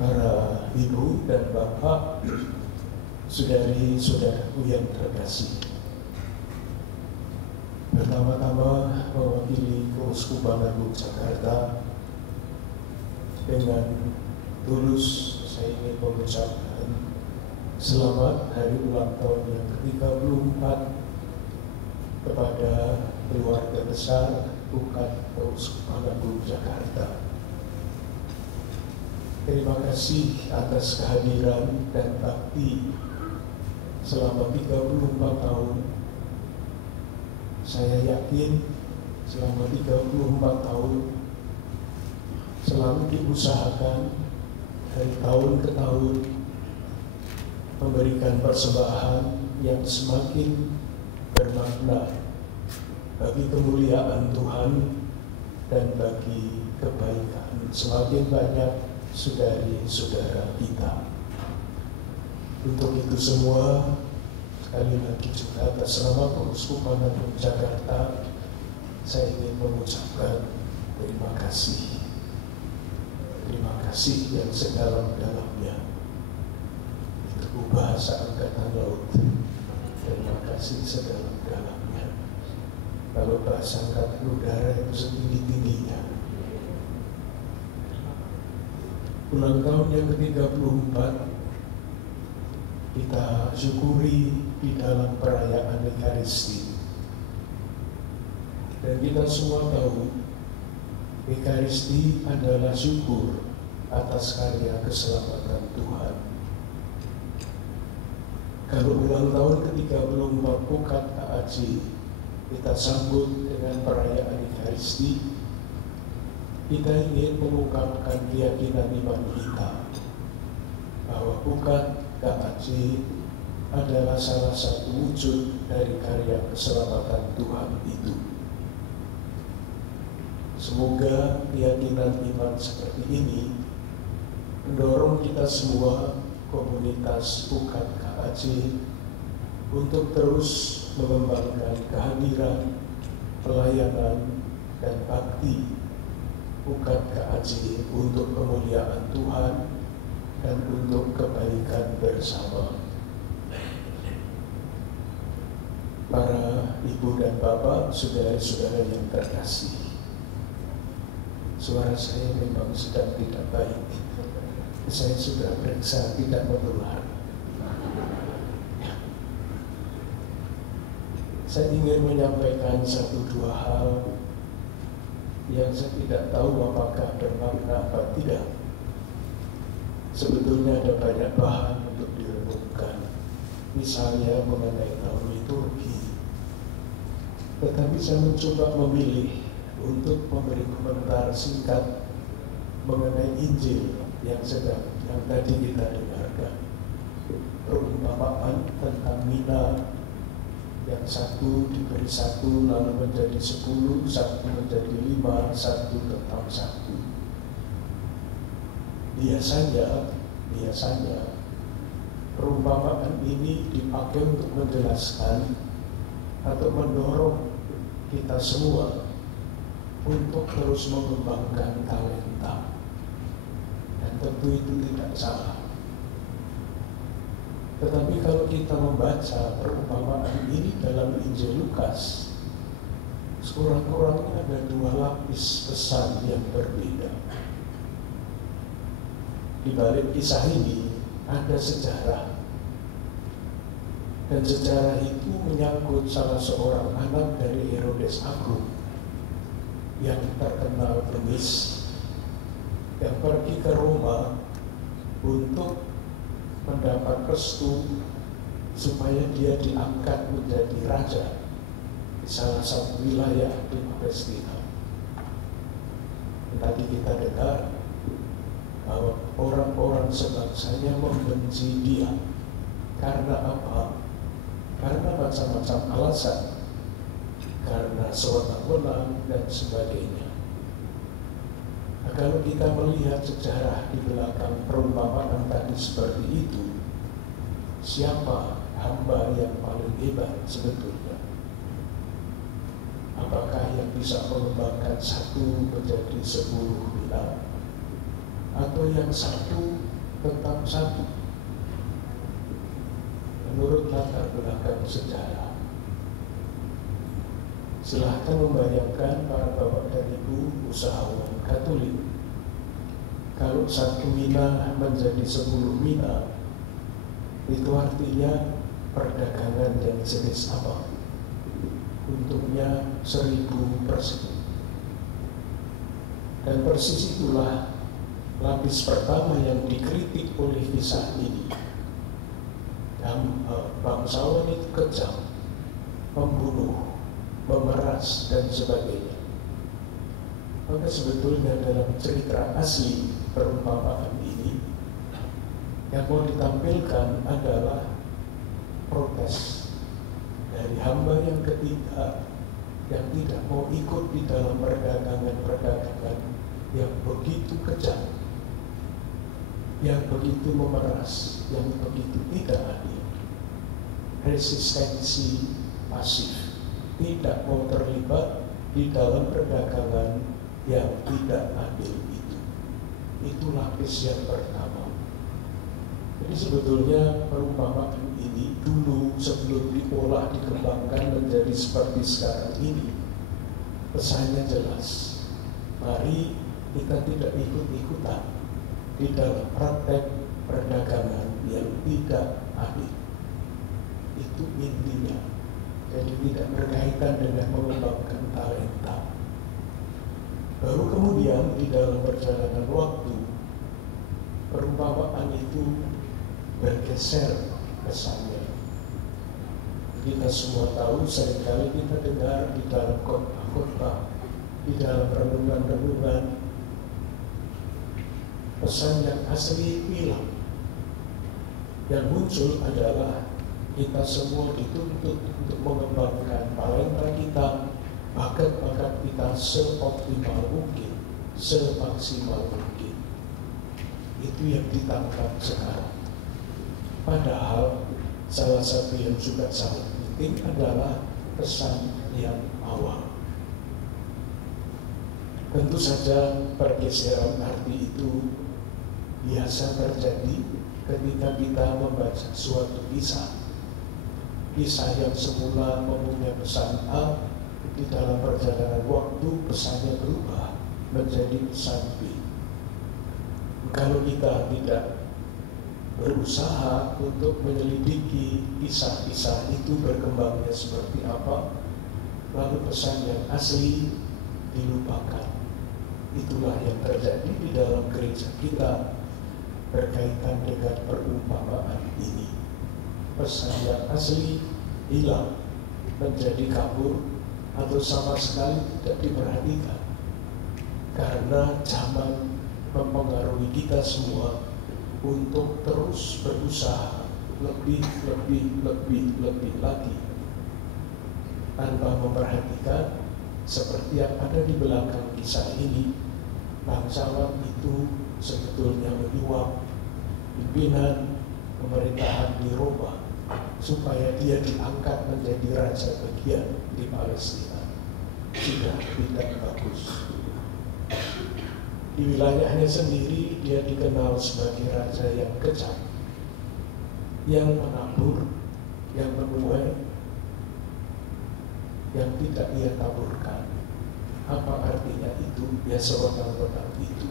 para ibu dan bapak, saudari-saudaraku yang terkasih. Pertama-tama mewakili Keuskupan Agung Jakarta, dengan tulus saya ingin mengucapkan selamat hari ulang tahun yang ke-34 kepada keluarga besar Bukat Keuskupan Agung Jakarta. Terima kasih atas kehadiran dan bakti selama 34 tahun. Saya yakin selama 34 tahun selalu diusahakan dari tahun ke tahun memberikan persembahan yang semakin bermakna bagi kemuliaan Tuhan dan bagi kebaikan semakin banyak saudari-saudara kita. Untuk itu semua, sekali lagi juga atas nama Keuskupan Agung Jakarta, saya ingin mengucapkan terima kasih. Terima kasih yang sedalam-dalamnya. Itu bahasa Angkatan Laut. Terima kasih sedalam-dalamnya. Kalau bahasa Angkatan Udara itu setinggi-tingginya. Ulang tahun yang ke-34 kita syukuri di dalam perayaan Ekaristi. Dan kita semua tahu Ekaristi adalah syukur atas karya keselamatan Tuhan. Kalau ulang tahun ke-34 Bukat KAJ kita sambut dengan perayaan Ekaristi, kita ingin mengungkapkan keyakinan iman kita bahwa Bukat KAJ adalah salah satu wujud dari karya keselamatan Tuhan itu. Semoga keyakinan iman seperti ini mendorong kita semua, komunitas Bukat KAJ, untuk terus mengembangkan kehadiran, pelayanan, dan bakti Bukat KAJ untuk kemuliaan Tuhan dan untuk kebaikan bersama. Para ibu dan bapak, saudara-saudara yang terkasih, suara saya memang sedang tidak baik. Saya sudah periksa tidak menular. Saya ingin menyampaikan satu dua hal yang saya tidak tahu apakah bermakna apa tidak. Sebetulnya ada banyak bahan untuk direnungkan, misalnya mengenai tahun liturgi. Tetapi saya mencoba memilih untuk memberi komentar singkat mengenai Injil yang tadi kita dengarkan. Perumpamaan tentang mina, yang satu diberi satu lalu menjadi 10, satu menjadi 5, satu tetap satu. Biasanya perumpamaan ini dipakai untuk menjelaskan atau mendorong kita semua untuk terus mengembangkan talenta. Dan tentu itu tidak salah. Tetapi kalau kita membaca perumpamaan ini dalam Injil Lukas, sekurang-kurangnya ada dua lapis pesan yang berbeda. Di balik kisah ini ada sejarah. Dan sejarah itu menyangkut salah seorang anak dari Herodes Agung yang terkenal bengis, yang pergi ke Roma untuk mendapat restu supaya dia diangkat menjadi raja di salah satu wilayah di Palestina. Tadi kita dengar bahwa orang-orang sebangsanya membenci dia. Karena apa? Karena macam-macam alasan. Karena sewenang-wenang dan sebagainya. Nah, kalau kita melihat sejarah di belakang perumpamaan tadi seperti itu, siapa hamba yang paling hebat sebetulnya? Apakah yang bisa mengembangkan satu menjadi 10 bila? atau yang satu tetap satu menurut latar belakang sejarah. Silahkan membayangkan para bapak dan ibu usahawan Katolik, kalau satu mina menjadi 10 mina, itu artinya perdagangan yang jenis apa? Untungnya 1000%. Dan persis itulah lapis pertama yang dikritik oleh kisah ini. Bangsawan itu kejam, membunuh, memeras, dan sebagainya. Maka sebetulnya dalam cerita asli perumpamaan ini, yang mau ditampilkan adalah protes dari hamba yang ketiga yang tidak mau ikut di dalam perdagangan yang begitu kejam, yang begitu memeras, yang begitu tidak adil. Resistensi pasif, tidak mau terlibat di dalam perdagangan yang tidak adil itu. Itu lapis yang pertama. Jadi sebetulnya perumpamaan ini dulu sebelum diolah, dikembangkan menjadi seperti sekarang ini, pesannya jelas. Mari kita tidak ikut-ikutan di dalam praktek perdagangan yang tidak adil. Itu intinya. Jadi tidak berkaitan dengan mengembangkan talenta. Baru kemudian di dalam perjalanan waktu, perumpamaan itu bergeser kesannya. Kita semua tahu, seringkali kita dengar di dalam khotbah, di dalam renungan-renungan, pesan yang asli hilang. Yang muncul adalah kita semua dituntut untuk mengembangkan talenta kita, bakat-bakat kita seoptimal mungkin, semaksimal mungkin. Itu yang ditangkap sekarang. Padahal salah satu yang juga sangat penting adalah pesan yang awal. Tentu saja pergeseran arti itu biasa terjadi ketika kita membaca suatu kisah. Kisah yang semula mempunyai pesan A, di dalam perjalanan waktu pesannya berubah menjadi pesan B. Kalau kita tidak berusaha untuk menyelidiki kisah-kisah itu berkembangnya seperti apa, lalu pesan yang asli dilupakan. Itulah yang terjadi di dalam gereja kita berkaitan dengan perumpamaan ini. Pesan yang asli hilang, menjadi kabur, atau sama sekali tidak diperhatikan. Karena zaman mempengaruhi kita semua untuk terus berusaha lebih lagi, tanpa memperhatikan seperti yang ada di belakang kisah ini. Bangsawan itu sebetulnya menyuap pimpinan pemerintahan di Roma supaya dia diangkat menjadi raja bagian di Palestina. Sudah tidak bagus. Di wilayahnya sendiri dia dikenal sebagai raja yang kejam, yang menabur, yang menuai, yang tidak ia taburkan. Apa artinya itu? Ya sewenang-wenang itu.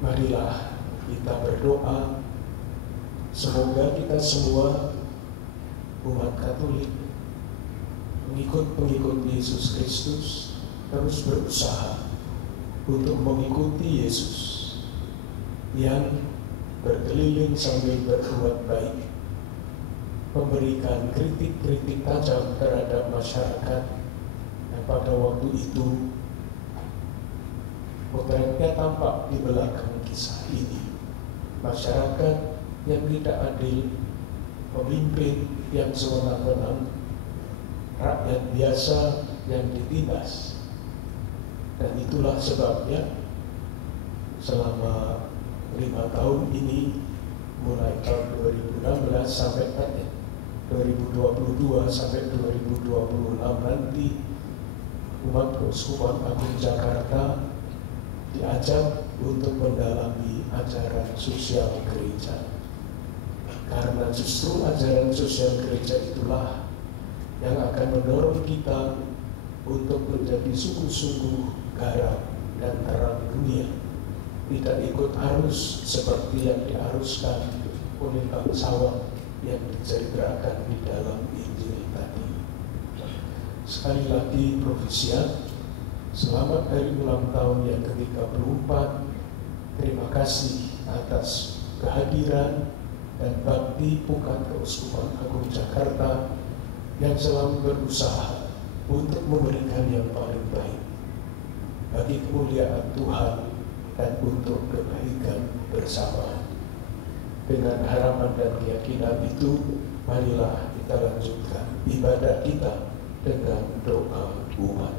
Marilah kita berdoa, semoga kita semua umat Katolik, pengikut Yesus Kristus, terus berusaha untuk mengikuti Yesus yang berkeliling sambil berbuat baik, memberikan kritik-kritik tajam terhadap masyarakat yang pada waktu itu potretnya tampak di belakang kisah ini. Masyarakat yang tidak adil, pemimpin yang sewenang-wenang, rakyat biasa yang ditindas. Dan itulah sebabnya selama 5 tahun ini, mulai tahun 2016 sampai 2022 sampai 2026 nanti, umat Keuskupan Agung Jakarta diajak untuk mendalami ajaran sosial gereja. Karena justru ajaran sosial gereja itulah yang akan mendorong kita untuk menjadi sungguh-sungguh garam dan terang dunia, tidak ikut arus seperti yang diaruskan oleh bangsawan yang diceritakan di dalam Injil tadi. Sekali lagi profesiat, selamat hari ulang tahun yang ke-34. Terima kasih atas kehadiran dan bakti Pukat Keuskupan Agung Jakarta yang selalu berusaha untuk memberikan yang paling baik bagi kemuliaan Tuhan dan untuk kebaikan bersama. Dengan harapan dan keyakinan itu, marilah kita lanjutkan ibadah kita dengan doa umat.